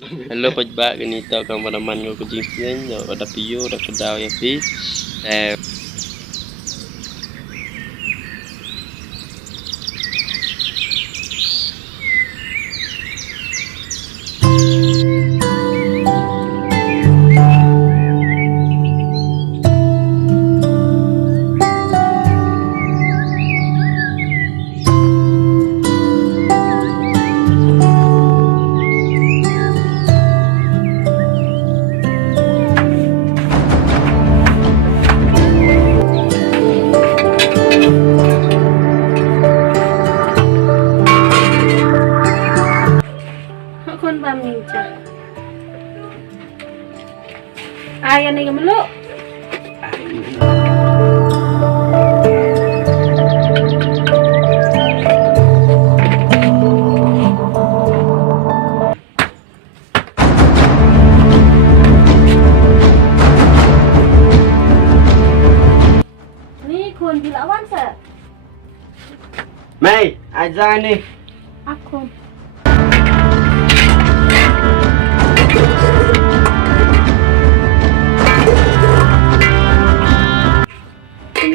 Halo pajba ganito kang manaman ko kucing sin no ada piyo ada kedaw ya pi Kon ba minta? Ayan na yung malo. Ni kon bilawan sa Mai aja ni ako.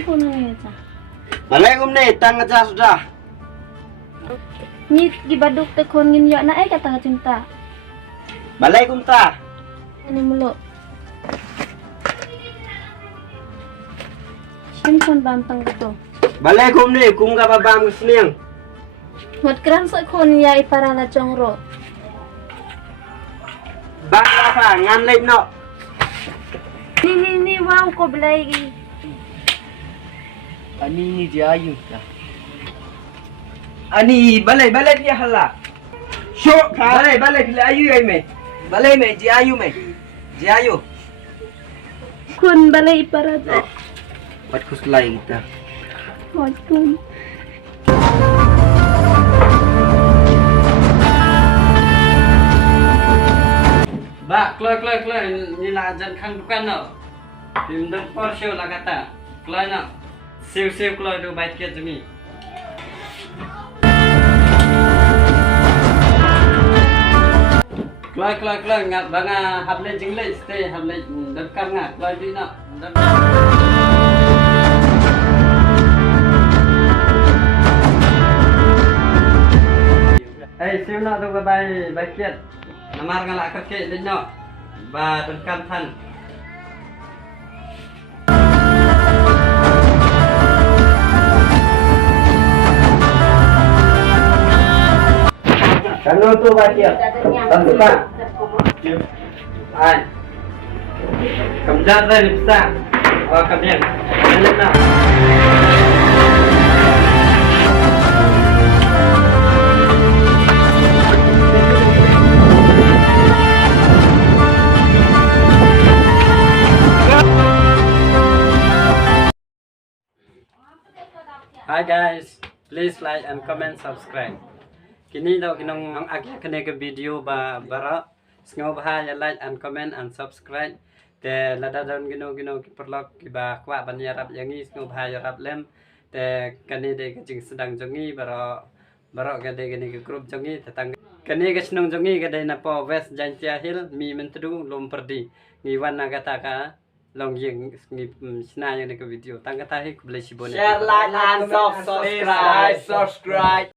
Ko na niya sa. Malaikum ni tang aja sudah Ni gibaduk te kon ngin yo na ay kata cinta. Malaikum ta Ani mulo. Sin kon bantang to. Malaikum ni kum ga babam sniang Mat kran sa kon ya ipara na chongro. bang apa ngan lai no Ni wow ko blay. ani dia ayu ta ani balai dia hala syok balai dia ayu ai me balai me dia ayu Kun balay ipara ta. Pat kuslai kita Mat kun. Ba, keluar ni lah ajan khang bukan no. Tim dempor show lah kata. Keluar no. Siu keluar tu baik ke jemi. Keluar ngat banga hable jingle stay hable dekam ngat keluar di no. Hey, siu nak tu baik ke. Namar ngalak kakek din no. Ba dekam tan. Kano tu batia tanpa ai kamjat dah bisa oh kamjat na Hi guys, please like and comment, subscribe. Kini daw kinong ang agya kene ke video ba bara sngo bah ya like and comment and subscribe. Te lada daun gino ki perlok ki ba kwa ban ya rap yangi sngo bah ya rap lem. Te kani de ke jing sedang jongi bara ke de kini ke grup jongi tetang kani ke snong jongi ke de na po west jantia hill mi mentedu lom perdi. Ngiwan na kata ka long yang ngi sna yang ke video tang kata hi ku beli sibone. share like and subscribe